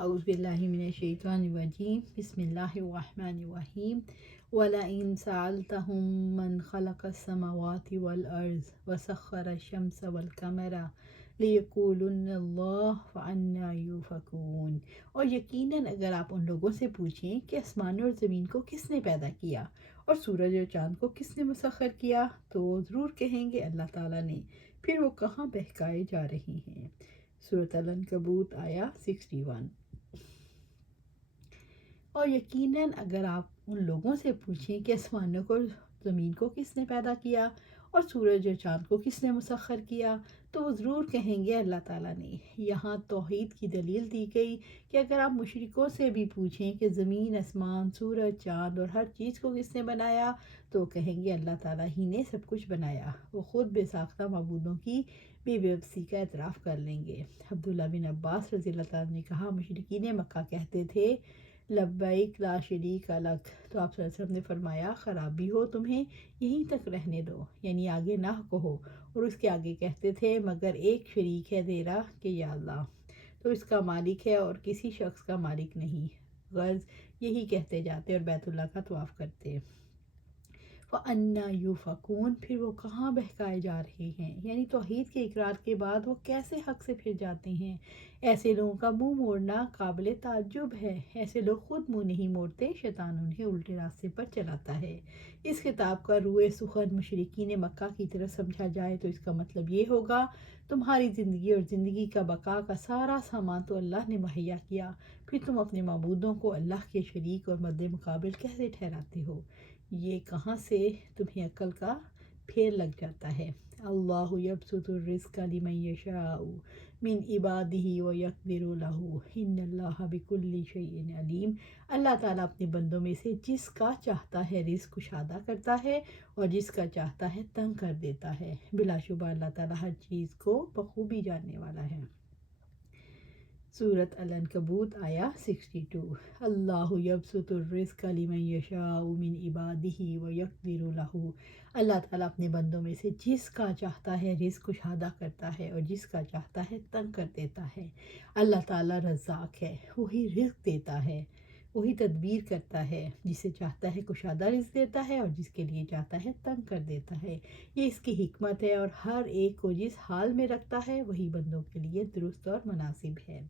اعوذ باللہ من الشیطان الرجیم بسم اللہ الرحمن الرحیم وَلَئِن سَأَلْتَهُم مَّنْ خَلَقَ السَّمَاوَاتِ وَالْأَرْضَ وَسَخَّرَ الشَّمْسَ وَالْقَمَرَ لِيَقُولُنَّ اللَّهُ فَأَنَّىٰ يُؤْفَكُونَ۔ اور یقیناً اگر آپ ان لوگوں سے پوچھیں کہ آسمان اور زمین کو کس نے پیدا کیا اور سورج اور چاند کو کس نے مسخر کیا تو وہ ضرور کہیں گے اللہ تعالیٰ نے، پھر وہ کہاں بہکائے جا رہے ہیں۔ سورۃ العنکبوت آیا 61۔ اور یقیناً اگر آپ ان لوگوں سے پوچھیں کہ آسمانوں کو زمین کو کس نے پیدا کیا اور سورج اور چاند کو کس نے مسخر کیا تو وہ ضرور کہیں گے اللہ تعالیٰ نے۔ یہاں توحید کی دلیل دی گئی کہ اگر آپ مشرکوں سے بھی پوچھیں کہ زمین، آسمان، سورج، چاند اور ہر چیز کو کس نے بنایا تو وہ کہیں گے اللہ تعالیٰ ہی نے سب کچھ بنایا۔ وہ خود بے ساختہ معبودوں کی بے بسی کا اعتراف کر لیں گے۔ عبداللہ بن عباس رضی اللہ تعالیٰ نے کہا، مشرکین مکہ کہتے تھے لبیک لا شریک لک، تو آپ صلی اللہ علیہ وسلم نے فرمایا خرابی ہو تمہیں، یہیں تک رہنے دو، یعنی آگے نہ کہو۔ اور اس کے آگے کہتے تھے مگر ایک شریک ہے تیرا کہ یا اللہ، تو اس کا مالک ہے اور کسی شخص کا مالک نہیں۔ غرض یہی کہتے جاتے اور بیت اللہ کا طواف کرتے۔ فَأَنَّىٰ يُؤْفَكُونَ، پھر وہ کہاں بہکائے جا رہے ہیں، یعنی توحید کے اقرار کے بعد وہ کیسے حق سے پھر جاتے ہیں۔ ایسے لوگوں کا منہ موڑنا قابل تعجب ہے۔ ایسے لوگ خود منہ نہیں موڑتے، شیطان انہیں الٹے راستے پر چلاتا ہے۔ اس کتاب کا روئے سخن مشرکین مکہ کی طرف سمجھا جائے تو اس کا مطلب یہ ہوگا تمہاری زندگی اور زندگی کا بقا کا سارا سامان تو اللہ نے مہیا کیا، پھر تم اپنے معبودوں کو اللہ کے شریک اور مد مقابل کیسے ٹھہراتے ہو۔ یہ کہاں سے تمہیں عقل کا پھیر لگ جاتا ہے۔ اللہ یبسط الرزق لمن یشاء من عبادہ ویقدر لہ ان اللہ بکل شیء علیم۔ اللہ تعالیٰ اپنے بندوں میں سے جس کا چاہتا ہے رزق کشادہ کرتا ہے اور جس کا چاہتا ہے تنگ کر دیتا ہے۔ بلا شبہ اللہ تعالیٰ ہر چیز کو بخوبی جاننے والا ہے۔ سورۃ العنکبوت آیا 62۔ اللہ یبسط الرزق لمن یشاء من عبادہ ویقدر لہ۔ اللہ تعالیٰ اپنے بندوں میں سے جس کا چاہتا ہے رزق کشادہ کرتا ہے اور جس کا چاہتا ہے تنگ کر دیتا ہے۔ اللہ تعالیٰ رزاق ہے، وہی رزق دیتا ہے، وہی تدبیر کرتا ہے، جسے چاہتا ہے کشادہ رزق دیتا ہے اور جس کے لیے چاہتا ہے تنگ کر دیتا ہے۔ یہ اس کی حکمت ہے اور ہر ایک کو جس حال میں رکھتا ہے وہی بندوں کے لیے درست اور مناسب ہے۔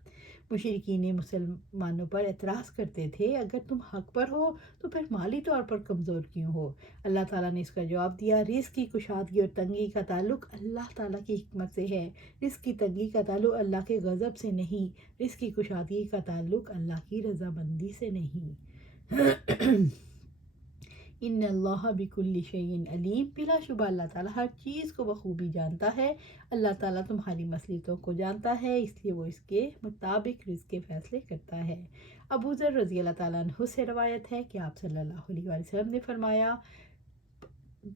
مشرکین مسلمانوں پر اعتراض کرتے تھے اگر تم حق پر ہو تو پھر مالی طور پر کمزور کیوں ہو۔ اللہ تعالیٰ نے اس کا جواب دیا، رزق کی کشادگی اور تنگی کا تعلق اللہ تعالیٰ کی حکمت سے ہے، رزق کی تنگی کا تعلق اللہ کے غضب سے نہیں، رزق کی کشادگی کا تعلق اللہ کی رضامندی سے نہیں۔ ان اللہ بکل شیء علیم، بلا شبہ اللہ تعالیٰ ہر چیز کو بخوبی جانتا ہے۔ اللہ تعالیٰ تمہاری مصلحتوں کو جانتا ہے، اس لیے وہ اس کے مطابق رزق کے فیصلے کرتا ہے۔ ابو ذر رضی اللہ تعالیٰ عنہ سے روایت ہے کہ آپ صلی اللہ علیہ وآلہ وسلم نے فرمایا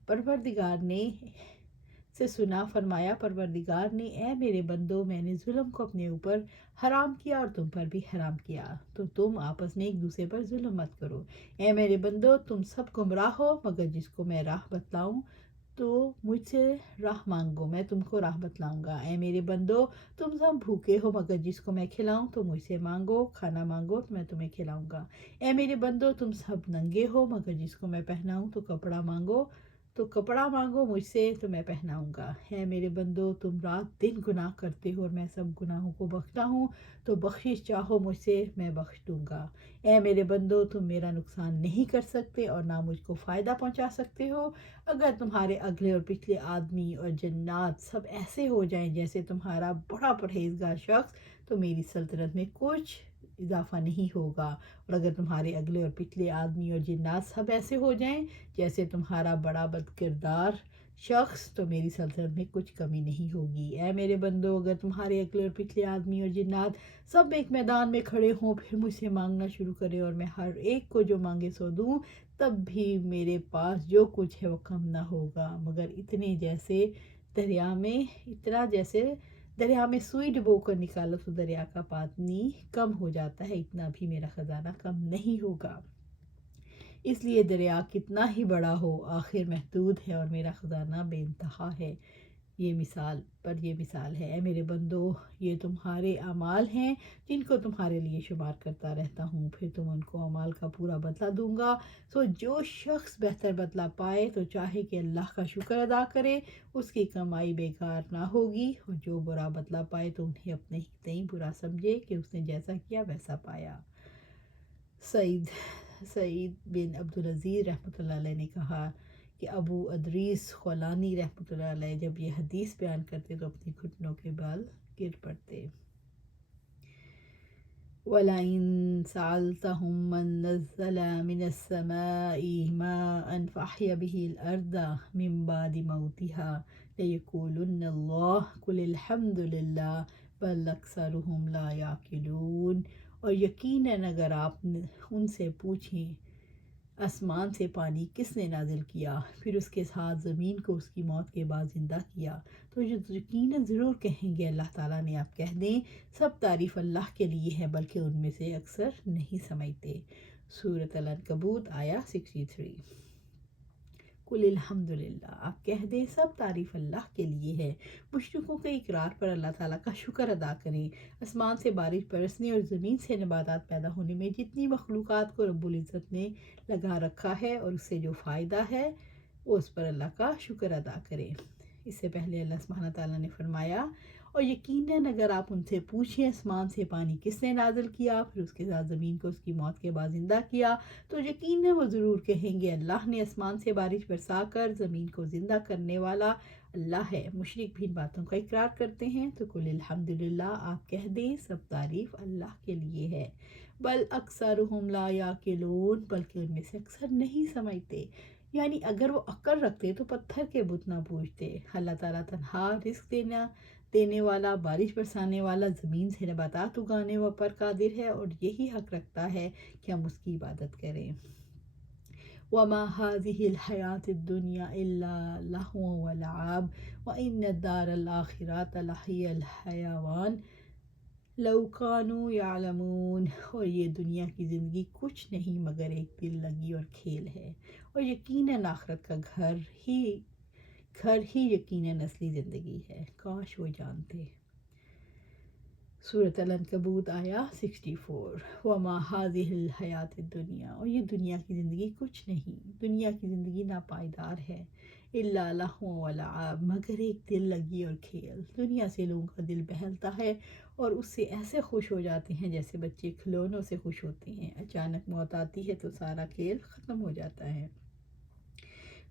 پروردگار نے اے میرے بندو، میں نے ظلم کو اپنے اوپر حرام کیا اور تم پر بھی حرام کیا، تو تم آپس میں ایک دوسرے پر ظلم مت کرو۔ اے میرے بندو، تم سب گمراہ ہو مگر جس کو میں راہ بتلاؤں تو مجھ سے راہ مانگو، میں تم کو راہ بتلاؤں گا۔ اے میرے بندو، تم سب بھوکے ہو مگر جس کو میں کھلاؤں تو مجھ سے مانگو، کھانا مانگو تو میں تمہیں کھلاؤں گا۔ اے میرے بندو، تم سب ننگے ہو مگر جس کو میں پہناؤں تو کپڑا مانگو مجھ سے تو میں پہناؤں گا۔ اے میرے بندو، تم رات دن گناہ کرتے ہو اور میں سب گناہوں کو بخشتا ہوں، تو بخشش چاہو مجھ سے میں بخش دوں گا۔ اے میرے بندو، تم میرا نقصان نہیں کر سکتے اور نہ مجھ کو فائدہ پہنچا سکتے ہو۔ اگر تمہارے اگلے اور پچھلے آدمی اور جنات سب ایسے ہو جائیں جیسے تمہارا بڑا پرہیزگار شخص تو میری سلطنت میں کچھ اضافہ نہیں ہوگا، اور اگر تمہارے اگلے اور پچھلے آدمی اور جنات سب ایسے ہو جائیں جیسے تمہارا بڑا بدکردار شخص تو میری سلطنت میں کچھ کمی نہیں ہوگی۔ اے میرے بندو، اگر تمہارے اگلے اور پچھلے آدمی اور جنات سب ایک میدان میں کھڑے ہوں پھر مجھ سے مانگنا شروع کرے اور میں ہر ایک کو جو مانگے سو دوں، تب بھی میرے پاس جو کچھ ہے وہ کم نہ ہوگا مگر جیسے دریا میں سوئی ڈبو کر نکالو تو دریا کا پانی کم ہو جاتا ہے، اتنا بھی میرا خزانہ کم نہیں ہوگا۔ اس لیے دریا کتنا ہی بڑا ہو آخر محدود ہے اور میرا خزانہ بے انتہا ہے۔ یہ مثال ہے، اے میرے بندو، یہ تمہارے اعمال ہیں جن کو تمہارے لیے شمار کرتا رہتا ہوں، پھر تم ان کو اعمال کا پورا بدلہ دوں گا۔ سو جو شخص بہتر بدلہ پائے تو چاہے کہ اللہ کا شکر ادا کرے، اس کی کمائی بیکار نہ ہوگی، اور جو برا بدلہ پائے تو انہیں اپنے ہی تئیں برا سمجھے کہ اس نے جیسا کیا ویسا پایا۔ سعید بن عبدالعزیز رحمۃ اللہ علیہ نے کہا کہ ابو ادریس خولانی رحمۃ اللہ علیہ جب یہ حدیث بیان کرتے تو اپنی گھٹنوں کے بال گر پڑتے۔ وَلَئِن سَأَلْتَهُم مَّن نَّزَّلَ مِنَ السَّمَاءِ مَاءً فَأَحْيَا بِهِ الْأَرْضَ مِن بَعْدِ مَوْتِهَا لَيَقُولُنَّ اللَّهُ قُلِ الْحَمْدُ لِلَّهِ بَلْ أَكْثَرُهُمْ لَا يَعْقِلُونَ۔ اور یقیناً اگر آپ ان سے پوچھیں آسمان سے پانی کس نے نازل کیا، پھر اس کے ساتھ زمین کو اس کی موت کے بعد زندہ کیا، تو یقیناً ضرور کہیں گے اللہ تعالیٰ نے۔ آپ کہہ دیں سب تعریف اللہ کے لیے ہے، بلکہ ان میں سے اکثر نہیں سمجھتے۔ سورۃ العنکبوت آیا 63۔ قل الحمدللہ، آپ کہہ دیں سب تعریف اللہ کے لیے ہے۔ مشرکوں کے اقرار پر اللہ تعالیٰ کا شکر ادا کریں۔ آسمان سے بارش برسنے اور زمین سے نباتات پیدا ہونے میں جتنی مخلوقات کو رب العزت نے لگا رکھا ہے اور اس سے جو فائدہ ہے وہ اس پر اللہ کا شکر ادا کریں۔ اس سے پہلے اللہ سبحانہ تعالیٰ نے فرمایا اور یقیناً اگر آپ ان سے پوچھیں آسمان سے پانی کس نے نازل کیا، پھر اس کے ساتھ زمین کو اس کی موت کے بعد زندہ کیا، تو یقیناً وہ ضرور کہیں گے اللہ نے۔ آسمان سے بارش برسا کر زمین کو زندہ کرنے والا اللہ ہے۔ مشرک بھی ان باتوں کا اقرار کرتے ہیں، تو قل الحمدللہ، آپ کہہ دیں سب تعریف اللہ کے لیے ہے۔ بل اکثرہم لا یعقلون، بلکہ ان میں سے اکثر نہیں سمجھتے۔ یعنی اگر وہ عقل رکھتے تو پتھر کے بت نہ پوجتے۔ اللہ تعالیٰ تنہا رزق دینے والا، بارش برسانے والا، زمین سے نباتات اگانے پر قادر ہے، اور یہی حق رکھتا ہے کہ ہم اس کی عبادت کریں۔ وَمَا هَٰذِهِ الْحَيَاةُ الدُّنْيَا إِلَّا لَهْوٌ وَلَعِبٌ وَإِنَّ الدَّارَ الْآخِرَةَ لَهِيَ الْحَيَوَانُ لَوْ كَانُوا يَعْلَمُونَ۔ اور یہ دنیا کی زندگی کچھ نہیں مگر ایک دل لگی اور کھیل ہے، اور یقیناً آخرت کا گھر ہی یقیناً اصلی زندگی ہے، کاش وہ جانتے۔ سورۃ العنکبوت آیا 64۔ وَمَا هَٰذِهِ الْحَيَاةُ الدُّنْيَا، اور یہ دنیا کی زندگی کچھ نہیں، دنیا کی زندگی ناپائیدار ہے۔ إِلَّا لَهْوٌ وَلَعِبٌ، مگر ایک دل لگی اور کھیل۔ دنیا سے لوگوں کا دل بہلتا ہے اور اس سے ایسے خوش ہو جاتے ہیں جیسے بچے کھلونوں سے خوش ہوتے ہیں۔ اچانک موت آتی ہے تو سارا کھیل ختم ہو جاتا ہے۔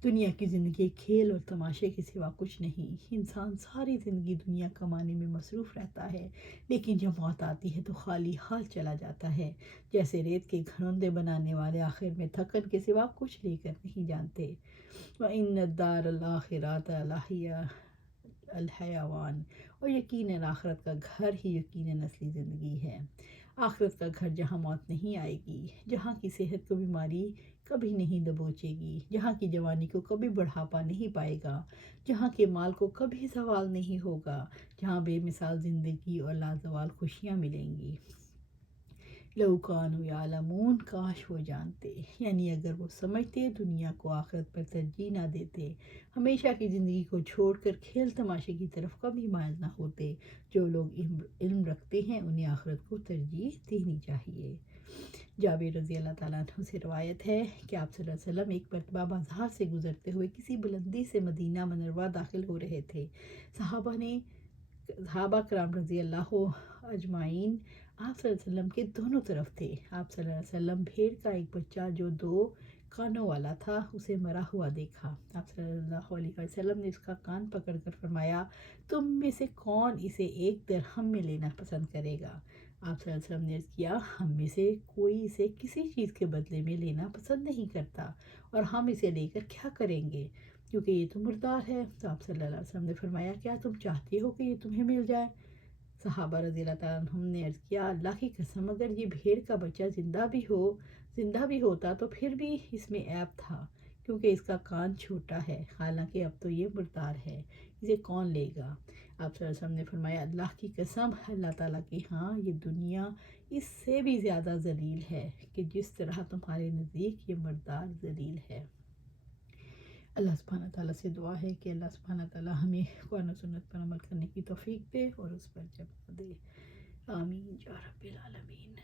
دنیا کی زندگی کھیل اور تماشے کے سوا کچھ نہیں۔ انسان ساری زندگی دنیا کمانے میں مصروف رہتا ہے، لیکن جب موت آتی ہے تو خالی ہاتھ چلا جاتا ہے، جیسے ریت کے گھرونڈے بنانے والے آخر میں تھکن کے سوا کچھ لے کر نہیں جانتے۔ وَإِنَّ الدَّارَ الْآخِرَةَ لَهِيَ الْحَيَوَانُ، اور یقیناً آخرت کا گھر ہی یقیناً اصلی زندگی ہے۔ آخرت کا گھر جہاں موت نہیں آئے گی، جہاں کی صحت کو بیماری کبھی نہیں دبوچے گی، جہاں کی جوانی کو کبھی بڑھاپا نہیں پائے گا، جہاں کے مال کو کبھی زوال نہیں ہوگا، جہاں بے مثال زندگی اور لازوال خوشیاں ملیں گی۔ لَوْ كَانُوا يَعْلَمُونَ، کاش وہ جانتے، یعنی اگر وہ سمجھتے، دنیا کو آخرت پر ترجیح نہ دیتے، ہمیشہ کی زندگی کو چھوڑ کر کھیل تماشے کی طرف کبھی مائل نہ ہوتے۔ جو لوگ علم رکھتے ہیں انہیں آخرت کو ترجیح دینی چاہیے۔ جابر رضی اللہ تعالیٰ عنہ سے روایت ہے کہ آپ صلی اللہ علیہ وسلم ایک مرتبہ بازار سے گزرتے ہوئے کسی بلندی سے مدینہ منورہ داخل ہو رہے تھے۔ صحابہ کرام رضی اللہ اجمعین آپ صلی اللہ علیہ وسلم کے دونوں طرف تھے۔ آپ صلی اللہ علیہ وسلم بھیڑ کا ایک بچہ جو 2 کانوں والا تھا اسے مرا ہوا دیکھا۔ آپ صلی اللہ علیہ وسلم نے اس کا کان پکڑ کر فرمایا، تم میں سے کون اسے 1 درہم میں لینا پسند کرے گا؟ آپ صلی اللہ علیہ وسلم نے عرض کیا، ہم میں سے کوئی اسے کسی چیز کے بدلے میں لینا پسند نہیں کرتا، اور ہم اسے لے کر کیا کریں گے، کیونکہ یہ تو مردار ہے۔ تو آپ صلی اللہ علیہ وسلم نے فرمایا، کیا تم چاہتے ہو کہ یہ تمہیں مل جائے؟ صحابہ رضی اللہ تعالیٰ عنہم نے عرض کیا، اللہ کی قسم اگر یہ بھیڑ کا بچہ زندہ بھی ہوتا تو پھر بھی اس میں عیب تھا، کیونکہ اس کا کان چھوٹا ہے، حالانکہ اب تو یہ مردار ہے، اسے کون لے گا؟ آپ صلی اللہ علیہ وسلم نے فرمایا، اللہ کی قسم اللہ تعالیٰ کے ہاں یہ دنیا اس سے بھی زیادہ ذلیل ہے کہ جس طرح تمہارے نزدیک یہ مردار ذلیل ہے۔ اللہ سبحانہ تعالیٰ سے دعا ہے کہ اللہ سبحانہ تعالیٰ ہمیں قرآن و سنت پر عمل کرنے کی توفیق دے اور اس پر جمع دے. آمین یا رب العالمین.